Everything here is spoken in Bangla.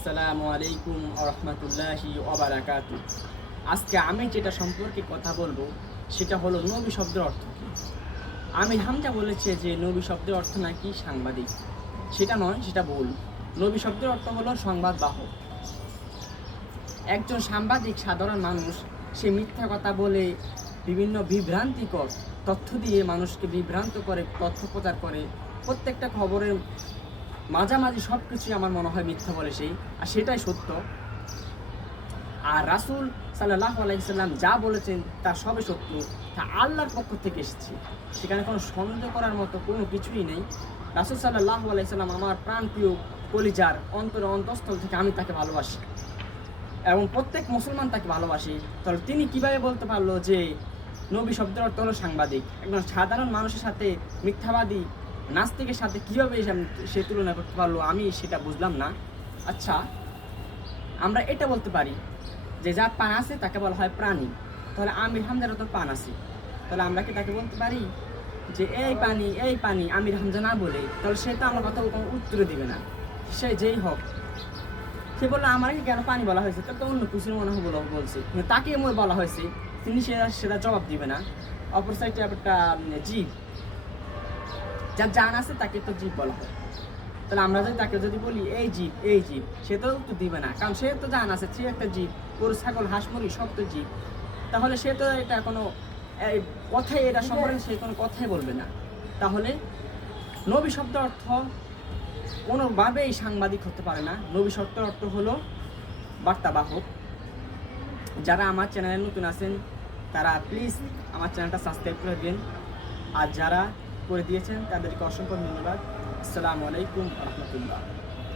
আসসালামু আলাইকুম রহমতুল্লাহি ওবারাকাতু। আজকে আমি যেটা সম্পর্কে কথা বলবো সেটা হলো নবী শব্দের অর্থ কী। আমির হামজা বলেছে যে নবী শব্দের অর্থ নাকি সাংবাদিক। সেটা নয়, সেটা ভুল। নবী শব্দের অর্থ হলো সংবাদ বাহক। একজন সাংবাদিক সাধারণ মানুষ, সে মিথ্যা কথা বলে বিভিন্ন বিভ্রান্তিকর তথ্য দিয়ে মানুষকে বিভ্রান্ত করে, তথ্য প্রচার করে। প্রত্যেকটা খবরের মাঝামাঝি সব কিছুই আমার মনে হয় মিথ্যা বলে সেই, আর সেটাই সত্য। আর রাসূল সাল্লাল্লাহু আলাইহি সাল্লাম যা বলেছেন তা সবই সত্য, তা আল্লাহর পক্ষ থেকে এসেছে। সেখানে কোনো সন্দেহ করার মতো কোনো কিছুই নেই। রাসূল সাল্লাল্লাহু আলাইহি সাল্লাম আমার প্রাণপ্রিয়, কলিজার অন্তরে অন্তঃস্থল থেকে আমি তাকে ভালোবাসি এবং প্রত্যেক মুসলমান তাকে ভালোবাসি। তাহলে তিনি কিভাবে বলতে পারলো যে নবী শব্দের অর্থ হলো সাংবাদিক? একজন সাধারণ মানুষের সাথে, মিথ্যাবাদী নাস্তিকের সাথে কীভাবে সে তুলনা করতে পারলো, আমি সেটা বুঝলাম না। আচ্ছা, আমরা এটা বলতে পারি যে যার পান আছে তাকে বলা হয় প্রাণী। তাহলে আমির হামজারও তো পান আছে, তাহলে আমরা কি তাকে বলতে পারি যে এই পানি আমির হামজা না বলে? তাহলে সে তো আমার কথা কোনো উত্তর দিবে না। সে যেই হোক, সে বললো আমাকে কেন পানি বলা হয়েছে, তার তো অন্য কিছুর মনে হয় বলছে, কিন্তু তাকে এমন বলা হয়েছে, তিনি সেটা জবাব দিবে না। অপর সাইডে একটা জীব, যার জান আছে তাকে তো জীব বলা হয়। তাহলে আমরা যদি তাকে বলি এই জীব, সে তো উত্তর দিবে না, কারণ সে তো জান আছে, সে একটা জীব। গরু, ছাগল, হাঁস, মুরগি সব তো জীব। তাহলে সে তো এটা কোনো কথাই, এটা সম্পর্কে সে কোনো কথাই বলবে না। তাহলে নবী শব্দ অর্থ কোনোভাবেই সাংবাদিক হতে পারে না। নবী শব্দের অর্থ হলো বার্তাবাহক। যারা আমার চ্যানেলে নতুন আছেন তারা প্লিজ আমার চ্যানেলটা সাবস্ক্রাইব করে দিন, আর যারা করে দিয়েছেন তাদেরকে অসংখ্য ধন্যবাদ। আসসালামু আলাইকুম রহমতুল্লাহ।